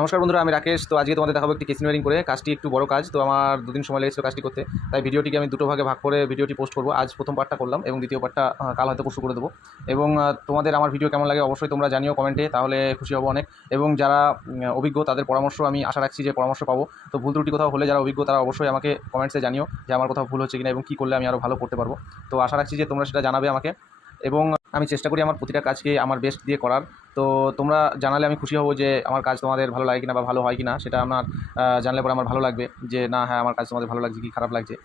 নমস্কার বন্ধুরা, আমি রাকেশ। তো আজকে তোমাদের দেখাবো একটি কেসিং ওয়্যারিং করে। কাজটি একটু বড় কাজ, তো আমার দুদিন সময় লেগেছিল কাজটি করতে। তাই ভিডিওটিকে আমি দুটো ভাগে ভাগ করে ভিডিওটি পোস্ট করবো। আজ প্রথম পার্টটা করলাম এবং দ্বিতীয় পার্টটা কাল হয়তো পরশু করে দেবো। এবং তোমাদের আমার ভিডিও কেমন লাগে অবশ্যই তোমরা জানিও কমেন্টে, তাহলে খুশি হবো অনেক। এবং যারা অভিজ্ঞ তাদের পরামর্শ আমি আশা রাখছি যে পরামর্শ পাবো। তো ভুল ত্রুটি কোথাও হলে যারা অভিজ্ঞ তারা অবশ্যই আমাকে কমেন্টসে জানিও যে আমার কোথাও ভুল হচ্ছে কিনা এবং কী করলে আমি আরও ভালো করতে পারবো। তো আশা রাখছি যে তোমরা সেটা জানাবে আমাকে, এবং আমি চেষ্টা করি আমার প্রতিটা কাজকে আমার বেস্ট দিয়ে করার। তো তোমরা জানালে আমি খুশি হব যে আমার কাজ তোমাদের ভালো লাগে কিনা বা ভালো হয় কিনা, সেটা আমার জানলে পরে আমার ভালো লাগবে যে না, হ্যাঁ, আমার কাজ তোমাদের ভালো লাগছে কি খারাপ লাগছে।